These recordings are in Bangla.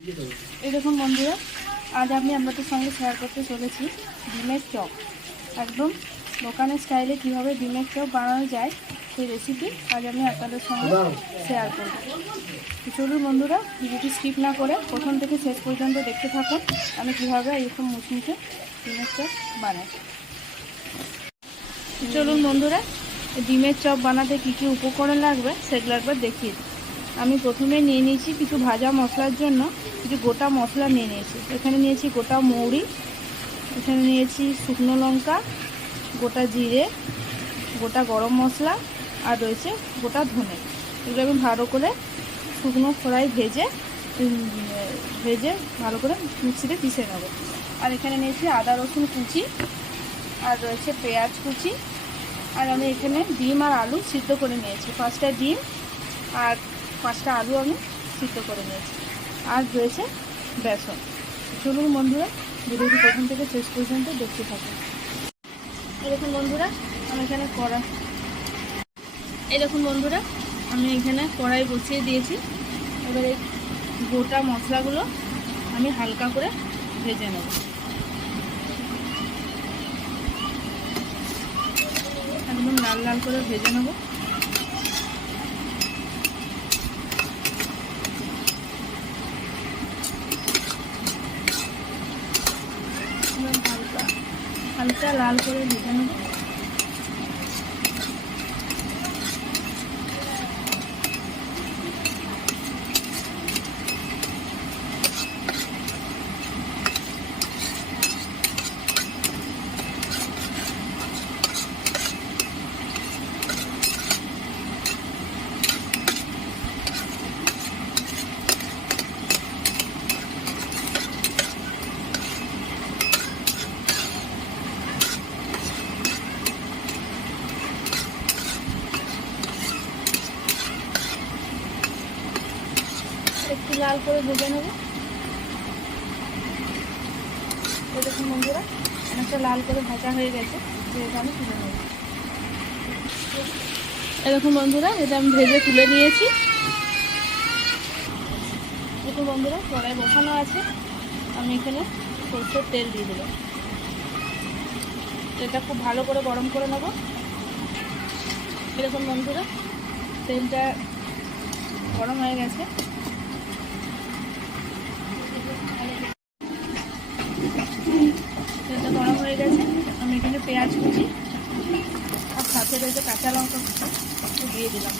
এই দেখুন বন্ধুরা, আজ আমি আপনাদের সঙ্গে শেয়ার করতে চলেছি ডিমের চপ। একদম দোকানের স্টাইলে কীভাবে ডিমের চপ বানানো যায় সেই রেসিপি আজ আমি আপনাদের সঙ্গে শেয়ার করব। চলুন বন্ধুরা, ভিডিওটি স্কিপ না করে প্রথম থেকে শেষ পর্যন্ত দেখতে থাকুন আমি কীভাবে এরকম মুচমুচে ডিমের চপ বানাই। চলুন বন্ধুরা, ডিমের চপ বানাতে কী কী উপকরণ লাগবে সেগুলো একবার দেখিয়ে দিই। আমি প্রথমে নিয়ে নিয়েছি কিছু ভাজা মশলার জন্য কিছু গোটা মশলা নিয়ে নিয়েছি। এখানে নিয়েছি গোটা মৌরি, এখানে নিয়েছি শুকনো লঙ্কা, গোটা জিরে, গোটা গরম মশলা, আর রয়েছে গোটা ধনে। এগুলো আমি ভালো করে শুকনো খোলায় ভেজে ভালো করে মিক্সিতে পিষে নেব। আর এখানে নিয়েছি আদা রসুন কুচি, আর রয়েছে পেঁয়াজ কুচি, আর আমি এখানে ডিম আর আলু সিদ্ধ করে নিয়েছি। 5টা ডিম আর 5টা আলু আমি সিদ্ধ করে নিয়েছি, আর রয়েছে বেসন। চলুন বন্ধুরা, ভিডিওটি প্রথম থেকে শেষ পর্যন্ত দেখতে থাকুন। এই দেখুন বন্ধুরা, আমি এখানে কড়াই বসিয়ে দিয়েছি। এবারে গোটা মশলাগুলো আমি হালকা করে ভেজে নেব। একদম লাল লাল করে ভেজে নেব। হালকা লাল করে ভেজে নেব। একটু লাল করে ভেজে নেব। দেখুন বন্ধুরা, অনেকটা লাল করে ভাজা হয়ে গেছে, যেটা আমি তুলে নেব। দেখুন বন্ধুরা, এটা আমি ভেজে তুলে নিয়েছি। দেখুন বন্ধুরা, কড়াই বসানো আছে, আমি এখানে সরষের তেল দিয়ে দিলাম। তেলটা খুব ভালো করে গরম করে নেব। দেখুন বন্ধুরা, তেলটা গরম হয়ে গেছে। তেলটা গরম হয়ে গেছে, আমি এখানে পেঁয়াজ কুচি আর সাথে রয়েছে কাঁচা লঙ্কা কুচি দিয়ে দিলাম।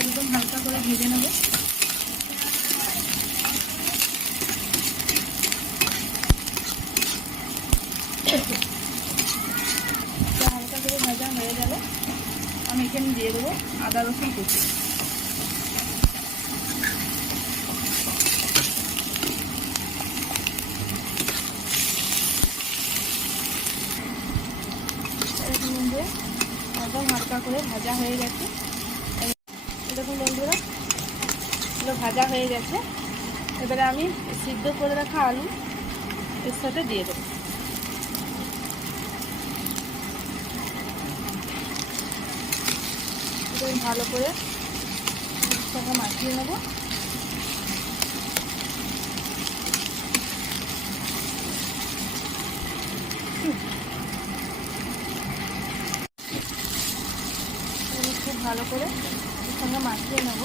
একদম হালকা করে ভেজে নেব। হালকা করে ভাজা হয়ে গেলে আমি এখানে দিয়ে দেবো আদা রসুন কুচি। একদম হালকা করে ভাজা হয়ে গেছে। দেখুন বন্ধুরা, এগুলো ভাজা হয়ে গেছে। এবারে আমি সিদ্ধ করে রাখা আলু এর সাথে দিয়ে দেবো। ভালো করে সঙ্গে মাখিয়ে নেব। খুব ভালো করে এর সঙ্গে মাখিয়ে নেব।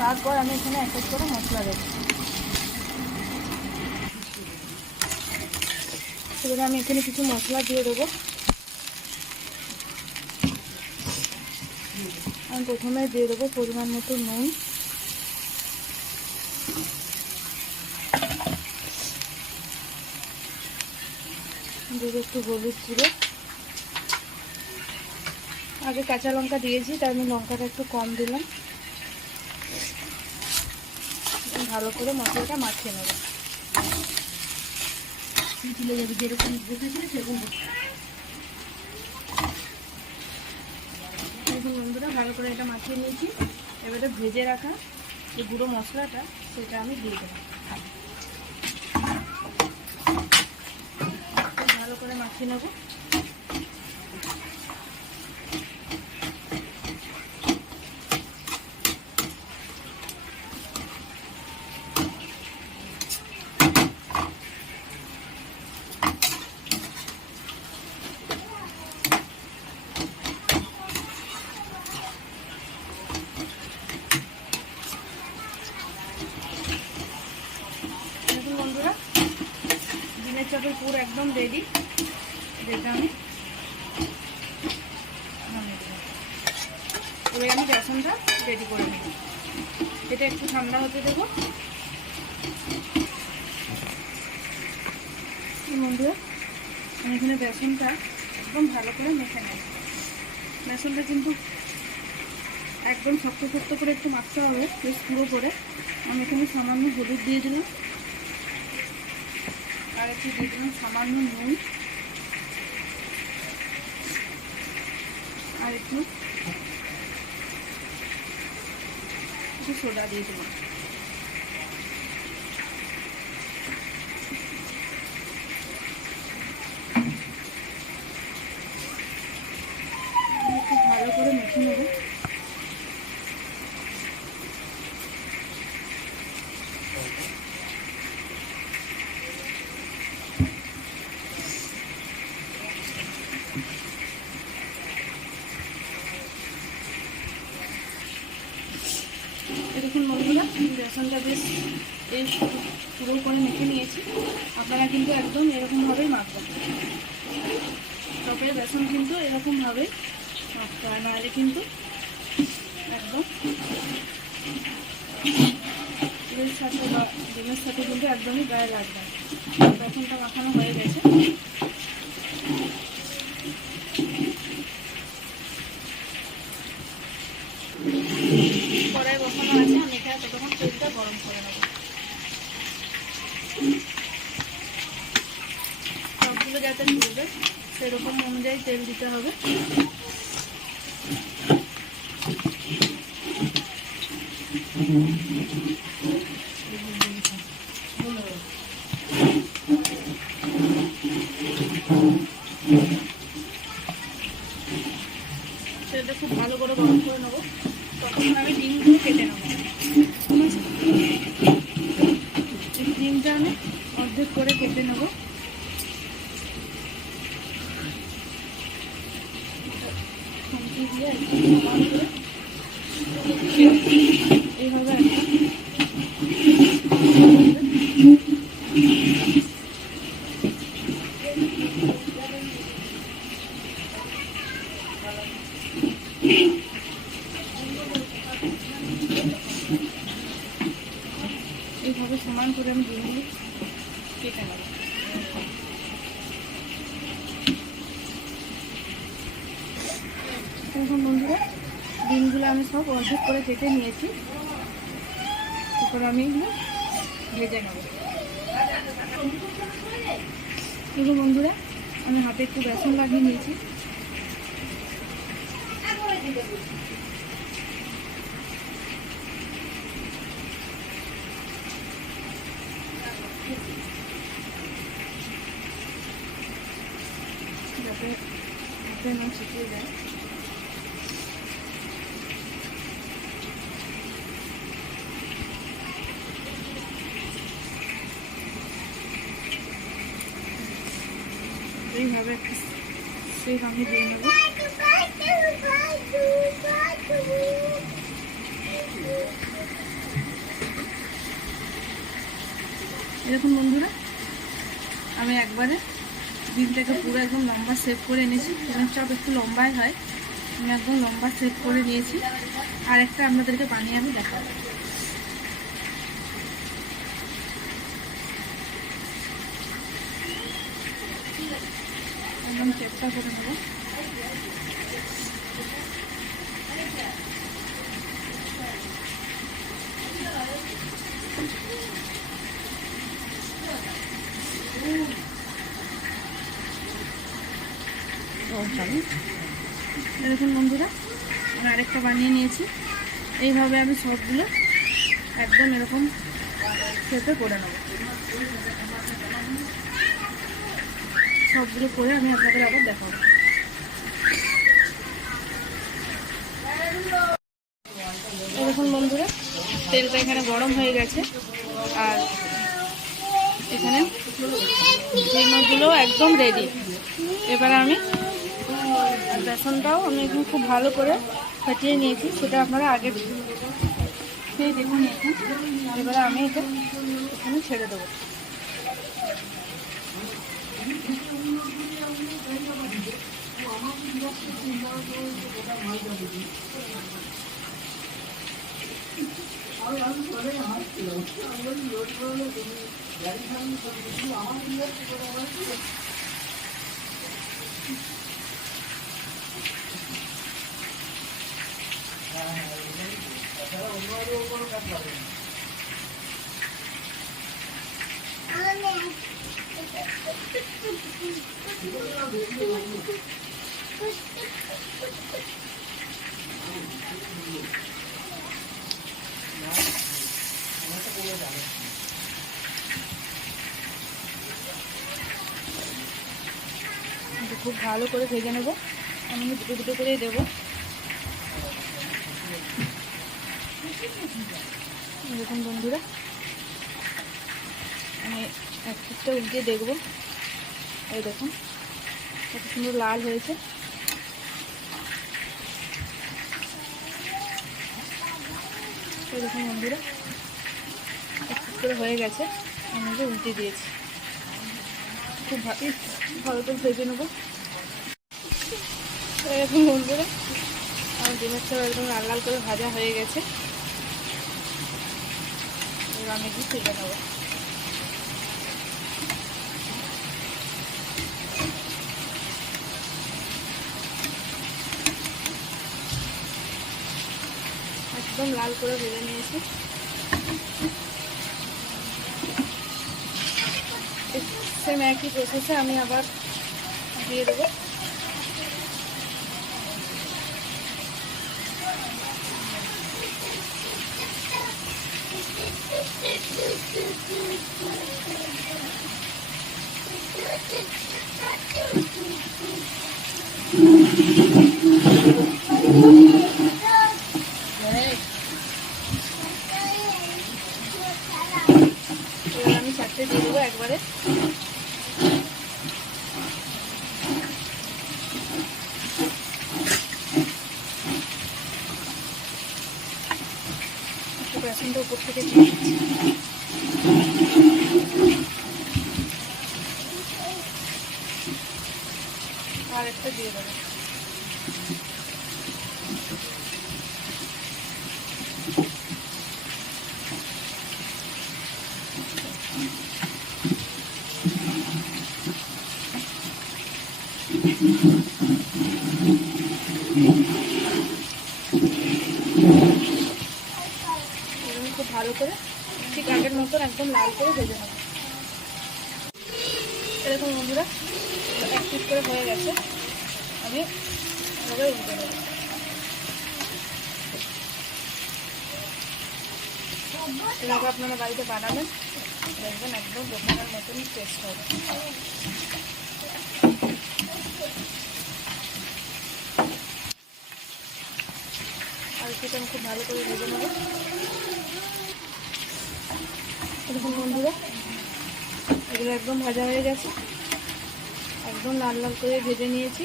তারপর আমি এখানে এক এক করে মশলা দেবো। সেখানে আমি এখানে কিছু মশলা দিয়ে দেবো। আমি প্রথমে দিয়ে দেবো পরিমাণ মতো নুন, দেবো একটু হলুদ গুঁড়ো। আগে কাঁচা লঙ্কা দিয়েছি, তাই আমি লঙ্কাটা একটু কম দিলাম। ভালো করে মশলাটা মাখিয়ে নেব। যেরকম বসেছিল সেরকম বন্ধুরা ভালো করে এটা মাখিয়ে নিয়েছি। এবারে ভেজে রাখা যে গুঁড়ো মশলাটা সেটা আমি দিয়ে দেবো। ভালো করে মাখিয়ে নেব। বন্ধুরা ডিমের চপের পুর একদম রেডি। এটা আমি এবার আমি বেসনটা রেডি করে নেব। এটা একটু ঠান্ডা হতে দেবো। বন্ধুরা আমি এখানে বেসনটা একদম ভালো করে মেখে নেব। বেসনটা কিন্তু একদম শক্ত শক্ত করে একটু মাখতে হবে, বেশ পুরো করে। আমি এখানে সামান্য হলুদ দিয়ে দিলাম, আর একটু দিয়ে দিলাম সামান্য নুন, আর একটু সোডা দিয়ে দিলাম। একটু ভালো করে মেখে নেব। দেখুন বন্ধুরা বেসনটা বেশ এই পুরো করে মেখে নিয়েছি। আপনারা কিন্তু একদম এরকমভাবেই মাখবেন। তবে বেসন কিন্তু এরকমভাবেই মাখতে হয়, নাহলে কিন্তু একদম এর সাথে বা ডিমের সাথে কিন্তু একদমই গায়ে লাগবে। বেসনটা মাখানো হয়ে গেছে। কড়াই বসানো আছে, আমি এখানে ততক্ষণ তেলটা গরম করে নেব। সবগুলো যাতে ঢুকবে সেরকম অনুযায়ী তেল দিতে হবে। তেলটা খুব ভালো করে গরম করে নেবো। তখন আমি ডিমগুলো কেটে নেবো। ডিমটা আমি অর্ধেক করে কেটে নেবো। দিয়ে একটু সমান করে এইভাবে এইভাবে সমান করে আমি ডিমগুলো কেটে নেব। এখন বন্ধুরা ডিমগুলো আমি সব অর্ধেক করে কেটে নিয়েছি। এরপর আমি এগুলো ভেজে নেব। দেখুন বন্ধুরা আমি হাতে একটু বেসন লাগিয়ে নিয়েছি। যাতে হাতে না শুকিয়ে যায়। এইভাবে একটা সেই আমি দিয়ে নেব। এরকম বন্ধুরা আমি একবারে ডিমটাকে পুরো একদম লম্বা শেপ করে এনেছি। ডিমের চপ একটু লম্বাই হয়, আমি একদম লম্বা শেপ করে নিয়েছি। আর একটা আপনাদেরকে বানিয়ে আমি দেখাবো। একদম চেষ্টা করে নেবো। দেখুন বন্ধুরা, আমি আরেকটা বানিয়ে নিয়েছি। এইভাবে আমি সবগুলো একদম এরকম শেপে করে নেব। সবগুলো করে আমি আপনাদের আবার দেখাবো। দেখুন বন্ধুরা, তেলটা এখানে গরম হয়ে গেছে, আর এখানে এই মাছগুলো একদম রেডি। এবার আমি বেসনটাও আমি এখন খুব ভালো করে ফাটিয়ে নিয়েছি, সেটা আপনারা আগে দেখুন। এবারে আমি এটা এখানে ছেড়ে দেবো। খুব ভালো করে ভেজে নেব। আমি দুটো দুটো করেই দেবো। দেখুন বন্ধুরা, আমি এক পিসটা উল্টিয়ে দেখবো। এই দেখুন কত সুন্দর লাল হয়েছে। এই দেখুন বন্ধুরা, এক পিস করে হয়ে গেছে। আমি উল্টে দিয়েছি। খুব ভালো করে ভেজে নেবো। এরকম বন্ধুরা, আমার ডিমের চাল একদম লাল লাল করে ভাজা হয়ে গেছে। এবার আমি একটু ভেজে নেবো। একদম লাল করে ভেজে নিয়েছি। সেম একই প্রসেসে আমি আবার দিয়ে দেবো। আমি চারটে দিয়ে দেবো একবারে। বেসনটা উপর থেকে দিয়ে দিচ্ছি। আর একটা দিয়ে দেবো। খুব ভালো করে ঠিক আগের মতন একদম লাল করে ভেজে নেব। এরকম বন্ধুরা এক পিস করে হয়ে গেছে। আমি এভাবে উল্টে দেবো। এভাবে আপনারা বাড়িতে বানাবেন, দেখবেন একদম দোকানের মতন টেস্ট হবে। আর সেটা আমি খুব ভালো করে ভেজে নেব। এরকম বন্ধুরা, এগুলো একদম ভাজা হয়ে গেছে। একদম লাল লাল করে ভেজে নিয়েছি।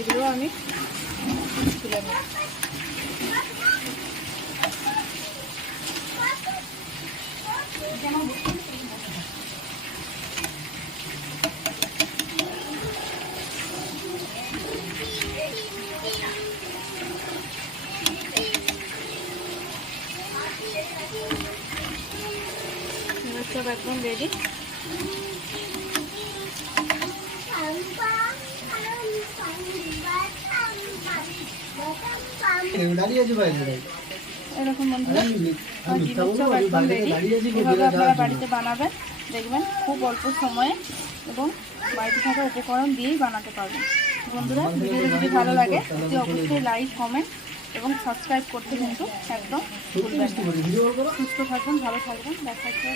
এগুলো আমি তুলে নেব। ডিমের চপ একদম রেডি। এরকম বন্ধুরা ডিমের চপ একদম রেডি। এভাবে আপনারা বাড়িতে বানাবেন, দেখবেন খুব অল্প সময়ে এবং বাড়িতে থাকা উপকরণ দিয়েই বানাতে পারবেন। বন্ধুরা ভিডিওটা যদি ভালো লাগে তাহলে অবশ্যই লাইক, কমেন্ট এবং সাবস্ক্রাইব করতে কিন্তু একদম ভুলবেন না। সুস্থ থাকবেন, ভালো থাকবেন, দেখা হচ্ছে।